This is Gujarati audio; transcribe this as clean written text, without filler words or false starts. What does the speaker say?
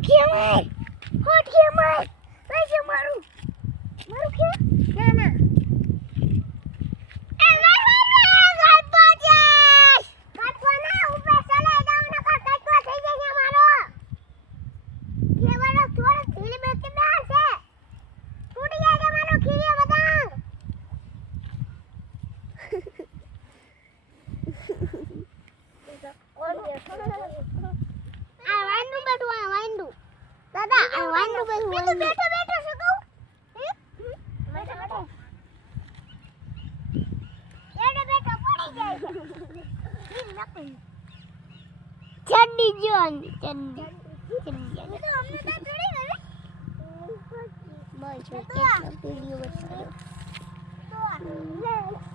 ખેમાર હોટ ખેમાર પૈસે મારું ખે ના ના એ માર ગાય પાજાસ કાટવા ના ઉપર ચલાઈ જાવ ન કા કાટવા થઈ જશે મારો ખેવાળો થોડો ધીરે બેકે બેર છે તૂટી જાય મારો ખીરિયો બતાવ આ વાંડુ બેઠું આ વાંડુ દાદા આ વાંડુ બેઠું બેઠો બેઠો શું કહું બેઠો બેઠો એડે બેઠો પડી જાય ચડ્ડી જોન ચડ્ડી તો અમને તો ચડી ગઈ બસ કેટલો વિડિયો બતાવ્યો તો